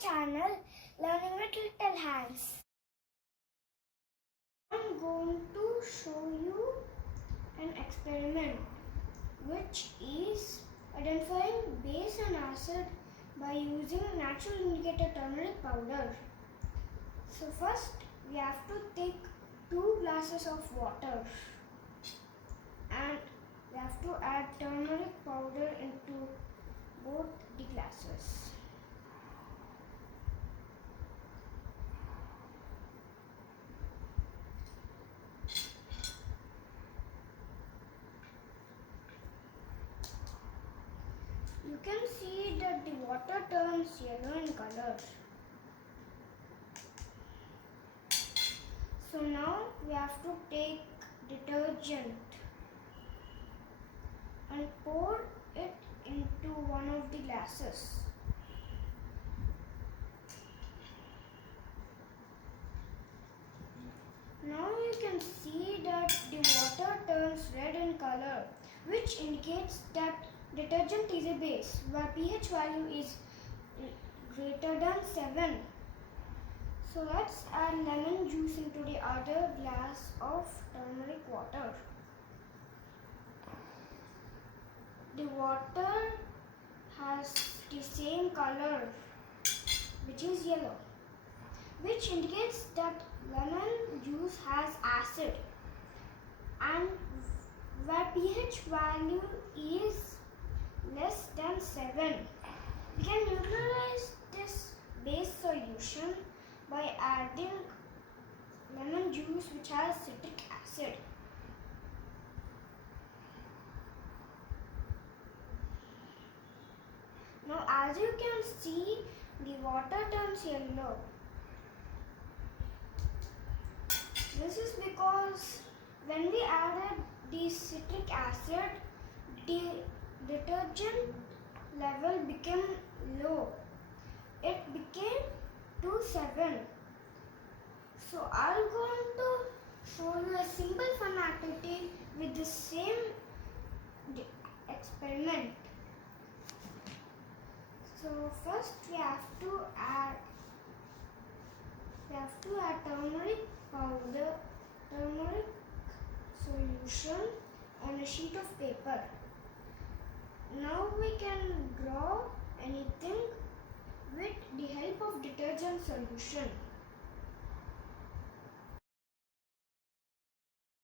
channel Learning with Little Hands. I'm going to show you an experiment which is identifying base and acid by using natural indicator turmeric powder. So first we have to take 2 glasses of water and we have to add turmeric powder into both the glasses. You can see that the water turns yellow in color. So now we have to take detergent and pour it into one of the glasses. Now you can see that the water turns red in color, which indicates that detergent is a base where pH value is greater than 7. So let's add lemon juice into the other glass of turmeric water. The water has the same color, which is yellow, which indicates that lemon juice has acid, and where pH value is less than 7. We can neutralize this base solution by adding lemon juice which has citric acid. Now as you can see, the water turns yellow. This is because when we added the citric acid, the detergent level became low. It became 2.7. So I'm going to show you a simple fun activity with the same experiment. So first we have to add turmeric powder, turmeric solution on a sheet of paper. Now we can draw anything with the help of detergent solution.